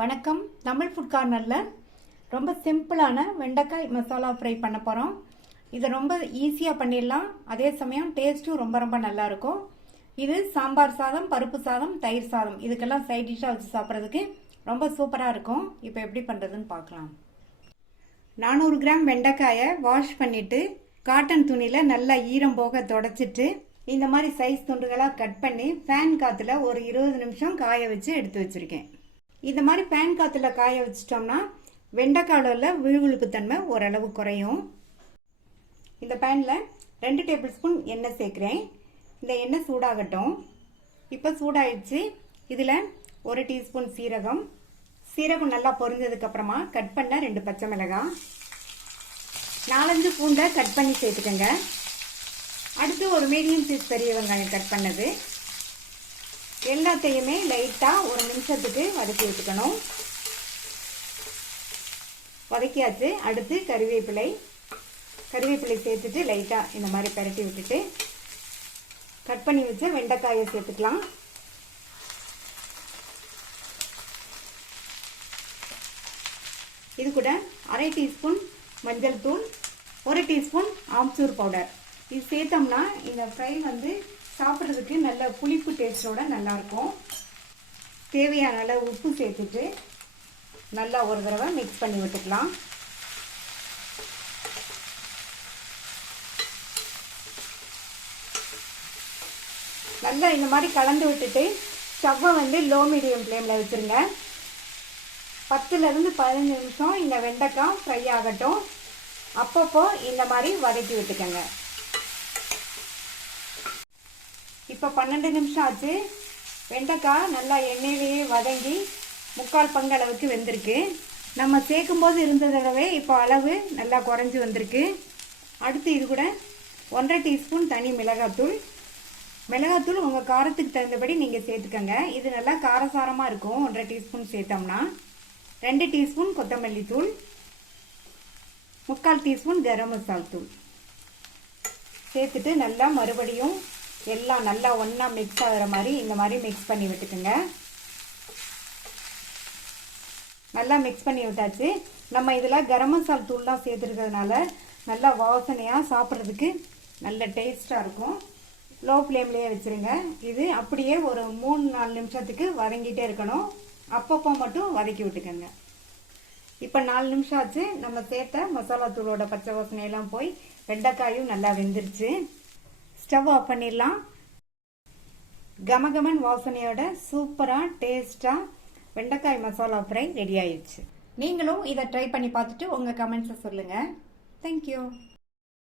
வணக்கம். தமிழ் ஃபுட் கார்னரில் ரொம்ப சிம்பிளான வெண்டைக்காய் மசாலா ஃப்ரை பண்ண போகிறோம். இதை ரொம்ப ஈஸியாக பண்ணிடலாம். அதே சமயம் டேஸ்ட்டும் ரொம்ப ரொம்ப நல்லாயிருக்கும். இது சாம்பார் சாதம், பருப்பு சாதம், தயிர் சாதம் இதுக்கெல்லாம் சைட் டிஷ்ஷாக வச்சு சாப்பிட்றதுக்கு ரொம்ப சூப்பராக இருக்கும். இப்போ எப்படி பண்ணுறதுன்னு பார்க்கலாம். 400 கிராம் வெண்டைக்காயை வாஷ் பண்ணிவிட்டு காட்டன் துணியில் நல்லா ஈரம் போக தொடச்சிட்டு இந்த மாதிரி சைஸ் துண்டுகளாக கட் பண்ணி ஃபேன் காற்றுல ஒரு 20 நிமிஷம் காய வச்சு எடுத்து வச்சுருக்கேன். இந்த மாதிரி ஃபேன் காற்றுல காய வச்சிட்டோம்னா வெண்டைக்காயில் உள்ள விழுவிழுப்பு தன்மை ஓரளவு குறையும். இந்த பேனில் 2 டேபிள் ஸ்பூன் எண்ணெய் சேர்க்குறேன். இந்த எண்ணெய் சூடாகட்டும். இப்போ சூடாயிடுச்சு. இதில் 1 டீஸ்பூன் சீரகம் நல்லா பொரிஞ்சதுக்கப்புறமா கட் பண்ண 2 பச்சை மிளகாய், 4-5 பூண்டை கட் பண்ணி சேர்த்துக்கோங்க. அடுத்து ஒரு மீடியம் சைஸ் பெரிய வெங்காயம் கட் பண்ணது எல்லாத்தையுமே லைட்டாக 1 நிமிஷத்துக்கு வதக்கி வச்சுக்கணும். வதக்கியாச்சு. அடுத்து கறிவேப்பிலை சேர்த்துட்டு லைட்டாக இந்த மாதிரி பரட்டி விட்டுட்டு கட் பண்ணி வச்ச வெண்டைக்காயை சேர்த்துக்கலாம். இது கூட 1/2 டீஸ்பூன் மஞ்சள் தூள், 1 டீஸ்பூன் ஆம்ச்சூர் பவுடர் இது சேர்த்தோம்னா இந்த ஃப்ரை சாப்பிட்றதுக்கு நல்ல புளிப்பு டேஸ்டோட நல்லாயிருக்கும். தேவையான அளவு உப்பு சேர்த்துட்டு நல்லா ஒரு தடவை மிக்ஸ் பண்ணி விட்டுக்கலாம். நல்லா இந்த மாதிரி கலந்து விட்டுட்டு ஸ்டவ்வை லோ மீடியம் ஃப்ளேமில் வச்சுருங்க. 10-15 நிமிஷம் இந்த வெண்டைக்காய் ஃப்ரை ஆகட்டும். அப்பப்போ இந்த மாதிரி வதக்கி விட்டுக்கோங்க. இப்போ 12 நிமிஷம் ஆச்சு. வெண்டைக்காய் நல்லா எண்ணெயிலேயே வதங்கி 3/4 பங்கு அளவுக்கு வெந்திருக்கு. நம்ம சேர்க்கும் போது இருந்ததோடவே இப்போ அளவு நல்லா குறைஞ்சி வந்திருக்கு. அடுத்து இது கூட 1/2 டீஸ்பூன் தனி மிளகாத்தூள் உங்கள் காரத்துக்கு தகுந்தபடி நீங்கள் சேர்த்துக்கோங்க. இது நல்லா காரசாரமாக இருக்கும். 1/2 டீஸ்பூன் சேர்த்தோம்னா 2 டீஸ்பூன் கொத்தமல்லி தூள், 3/4 டீஸ்பூன் கரம் மசாலா தூள் சேர்த்துட்டு நல்லா மறுபடியும் எல்லாம் நல்லா ஒன்றா மிக்ஸ் ஆகிற மாதிரி இந்த மாதிரி மிக்ஸ் பண்ணி விட்டுக்குங்க. நல்லா மிக்ஸ் பண்ணி விட்டாச்சு. நம்ம இதில் கரம் மசாலா தூள்லாம் சேர்த்துருக்கிறதுனால நல்லா வாசனையாக சாப்பிட்றதுக்கு நல்ல டேஸ்ட்டாக இருக்கும். லோ ஃப்ளேம்லேயே வச்சுருங்க. இது அப்படியே ஒரு 3-4 நிமிஷத்துக்கு வதங்கிட்டே இருக்கணும். அப்பப்போ மட்டும் வதக்கி விட்டுக்கோங்க. இப்போ 4 நிமிஷம் ஆச்சு. நம்ம சேர்த்த மசாலா தூளோட பச்சை வாசனையெல்லாம் போய் வெண்டைக்காயும் நல்லா வெந்துருச்சு. ஸ்டவ் ஆஃப் பண்ணிடலாம். கமகமன் வாசனையோட சூப்பராக டேஸ்டாக வெண்டைக்காய் மசாலா ஃப்ரை ரெடி ஆயிடுச்சு. நீங்களும் இதை ட்ரை பண்ணி பார்த்துட்டு உங்கள் கமெண்ட்ஸை சொல்லுங்கள். தேங்க்யூ.